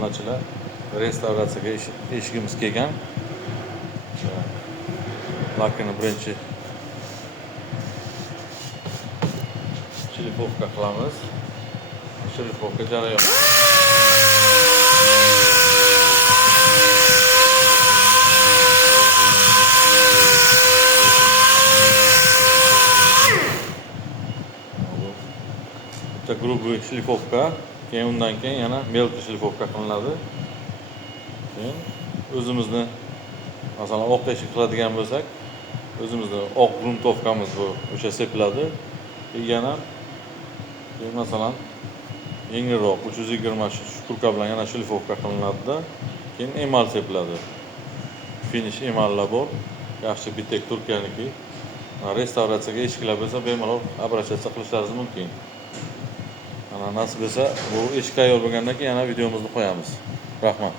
obunachilar, restavratsiyaga eshigimiz kelgan. Lakini birinchi shlipovka qilamiz. Shlipovka jarayon. Bitta grubiy shlipovka, keyin undan keyin yana melki shlipovka qilinadi. Keyin o'zimizni masalan oq eshik qiladigan bo'lsak, o'zimizni oq gruntovkamiz bu o'sha sepiladi. Yana masalan yengilroq 320 shtuka bilan yana shlipovka qilinadi-da, keyin emal sepiladi. Finish emallar bor. Yaxshi bitek Turkiyaniki. Restavratsiyaga eshiklar bo'lsa, bemalol обращаться qilishlaringiz mumkin. Nasib bo'lsa, bu eshik tayyor bo'lgandan keyin yana videomizni qo'yamiz. Rahmat.